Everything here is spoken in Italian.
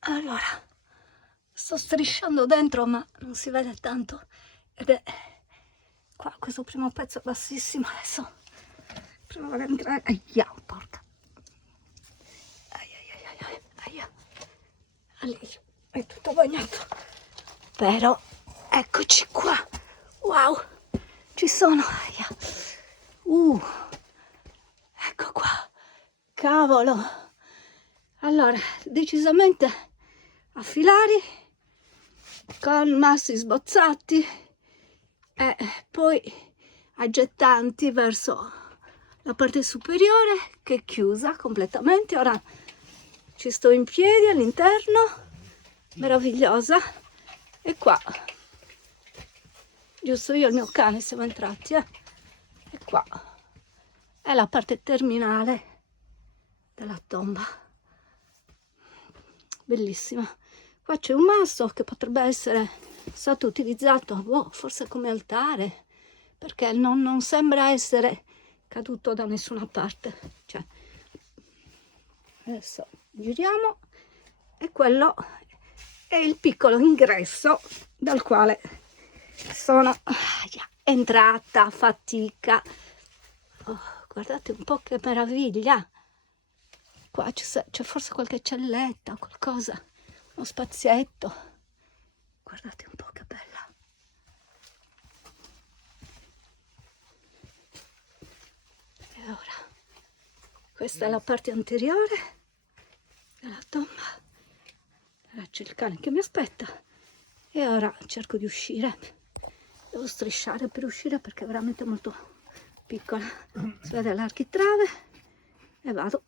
Allora, sto strisciando dentro ma non si vede tanto ed è qua questo primo pezzo bassissimo. Adesso provo ad entrare. Aia, porca. Aia. Lì è tutto bagnato, però eccoci qua. Wow, ci sono. Aia. Ecco qua, cavolo. Allora, decisamente a filari con massi sbozzati e poi aggettanti verso la parte superiore che è chiusa completamente. Ora ci sto in piedi all'interno, meravigliosa. E qua, giusto io e il mio cane siamo entrati, E qua è la parte terminale della tomba. Bellissima. Qua c'è un masso che potrebbe essere stato utilizzato, forse come altare, perché non sembra essere caduto da nessuna parte. Cioè, adesso giriamo e quello è il piccolo ingresso dal quale sono entrata a fatica. Guardate un po' che meraviglia. Qua c'è forse qualche celletta o qualcosa, uno spazietto. Guardate un po' che bella. E ora, questa è la parte anteriore della tomba. Ora c'è il cane che mi aspetta e ora cerco di uscire. Devo strisciare per uscire perché è veramente molto piccola. Si vede l'architrave e vado.